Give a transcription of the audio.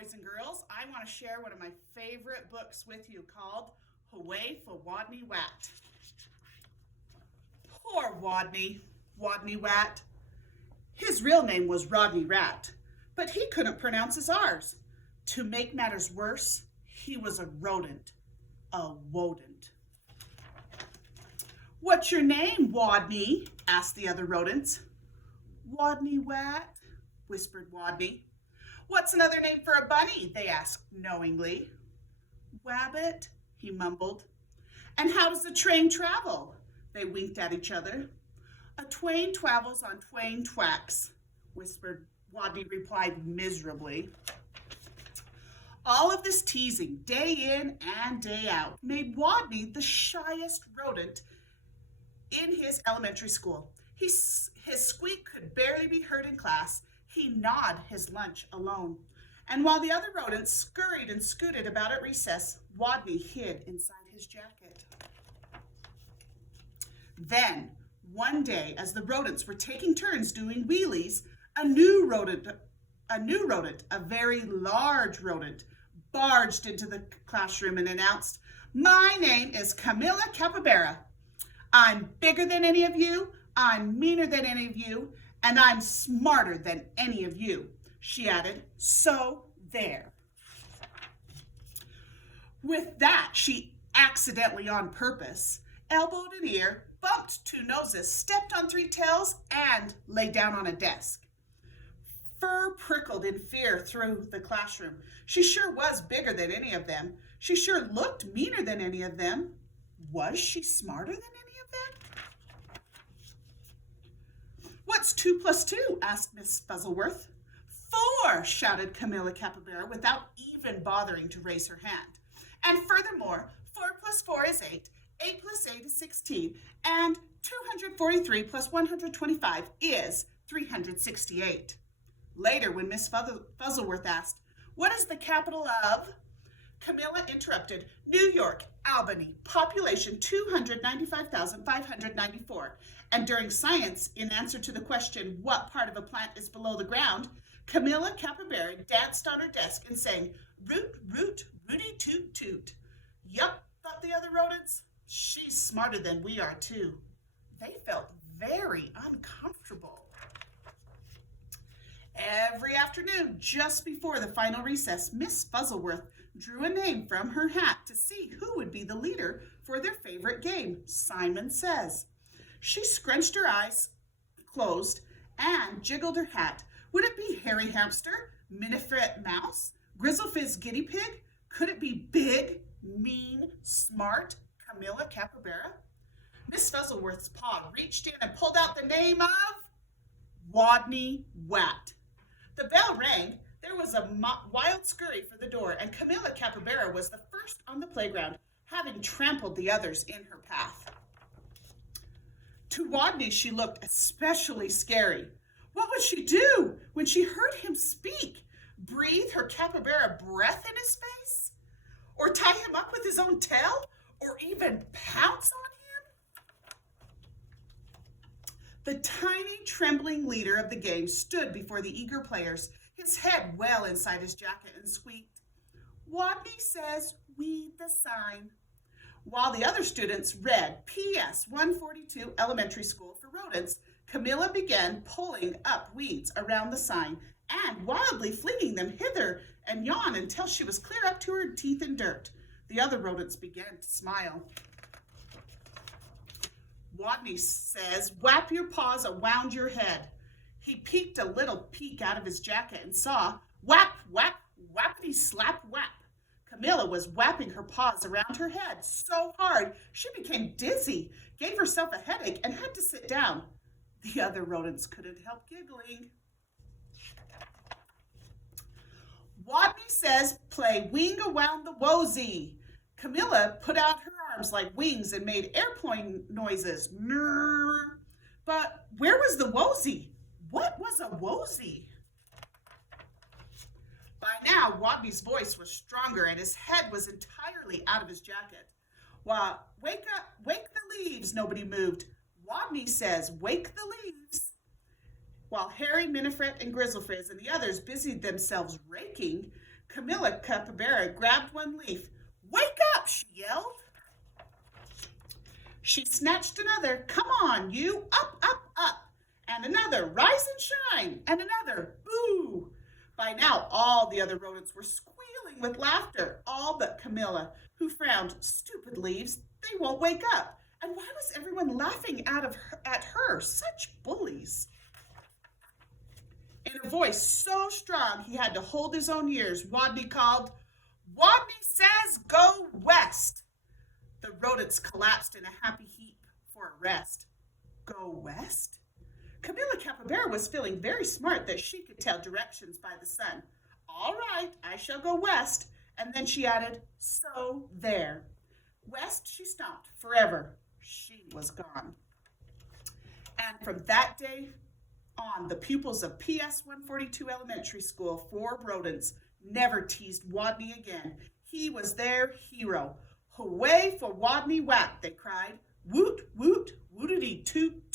boys and girls. I want to share one of my favorite books with you called Hooray for Wadney Wat. Poor Wadney Wat. His real name was Rodney Rat, but he couldn't pronounce his R's. To make matters worse, he was a rodent, a wodent. "What's your name, Wadney?" asked the other rodents. "Wadney Wat," whispered Wadney. "What's another name for a bunny?" they asked knowingly. "Wabbit," he mumbled. "And how does a train travel?" They winked at each other. "A twain travels on twain tracks," whispered Wadney replied miserably. All of this teasing, day in and day out, made Wadney the shyest rodent in his elementary school. His squeak could barely be heard in class. He gnawed his lunch alone. And while the other rodents scurried and scooted about at recess, Wadney hid inside his jacket. Then, one day, as the rodents were taking turns doing wheelies, a new rodent, a very large rodent, barged into the classroom and announced, "My name is Camilla Capybara. I'm bigger than any of you, I'm meaner than any of you, and I'm smarter than any of you," she added. "So there." With that, she accidentally on purpose elbowed an ear, bumped two noses, stepped on three tails, and lay down on a desk. Fur prickled in fear through the classroom. She sure was bigger than any of them. She sure looked meaner than any of them. Was she smarter than any of them? "What's 2 plus 2? Asked Miss Fuzzleworth. "4, shouted Camilla Capybara without even bothering to raise her hand. "And furthermore, 4 plus 4 is 8, 8 plus 8 is 16, and 243 plus 125 is 368. Later, when Miss Fuzzleworth asked, "What is the capital of?" Camilla interrupted, "New York, Albany, population 295,594. And during science, in answer to the question, "What part of a plant is below the ground?" Camilla Capybara danced on her desk and sang, "Root, root, rooty toot toot." Yup, thought the other rodents. She's smarter than we are, too. They felt very uncomfortable. Every afternoon, just before the final recess, Miss Fuzzleworth drew a name from her hat to see who would be the leader for their favorite game, Simon Says. She scrunched her eyes closed and jiggled her hat. Would it be Hairy Hamster, Minifret Mouse, Grizzlefizz Guinea Pig? Could it be big, mean, smart Camilla Capybara? Miss Fuzzleworth's paw reached in and pulled out the name of Wadney Wat. The bell rang. There was a wild scurry for the door, and Camilla Capybara was the first on the playground, having trampled the others in her path. To Wadney, she looked especially scary. What would she do when she heard him speak? Breathe her capybara breath in his face? Or tie him up with his own tail? Or even pounce on him? The tiny, trembling leader of the game stood before the eager players, his head well inside his jacket, and squeaked, "Wadney says, read the sign," while the other students read P.S. 142 Elementary School for Rodents. Camilla began pulling up weeds around the sign and wildly flinging them hither and yon until she was clear up to her teeth in dirt. The other rodents began to smile. Wadney says, "Wrap your paws around your head." He peeked a little peek out of his jacket and saw, whap, whap, whappity slap whap. Camilla was whapping her paws around her head so hard she became dizzy, gave herself a headache, and had to sit down. The other rodents couldn't help giggling. Wadney says, "Play wing around the wosy." Camilla put out her arms like wings and made airplane noises. Nrrr. But where was the wosy? What was a wosy? By now, Wadney's voice was stronger and his head was entirely out of his jacket. "Why, wake up, wake the leaves," nobody moved. Wadney says, "Wake the leaves." While Harry, Minifret, and Grizzlefizz and the others busied themselves raking, Camilla Capybara grabbed one leaf. "Wake up!" she yelled. She snatched another. "Come on, you! Up, up, up!" And another. "Rise and shine!" And another. "Boo!" By now, all the other rodents were squealing with laughter, all but Camilla, who frowned. "Stupid leaves! They won't wake up! And why was everyone laughing at her? Such bullies!" In a voice so strong he had to hold his own ears, Wadney called, "Wadney says go west!" The rodents collapsed in a happy heap for a rest. Go west? Camilla Capybara was feeling very smart that she could tell directions by the sun. "All right, I shall go west." And then she added, "So there." West she stopped forever. She was gone. And from that day on, the pupils of PS 142 Elementary School for Rodents never teased Wadney again. He was their hero. "Hooray for Wadney Whack," they cried. "Woot, woot, wootity toot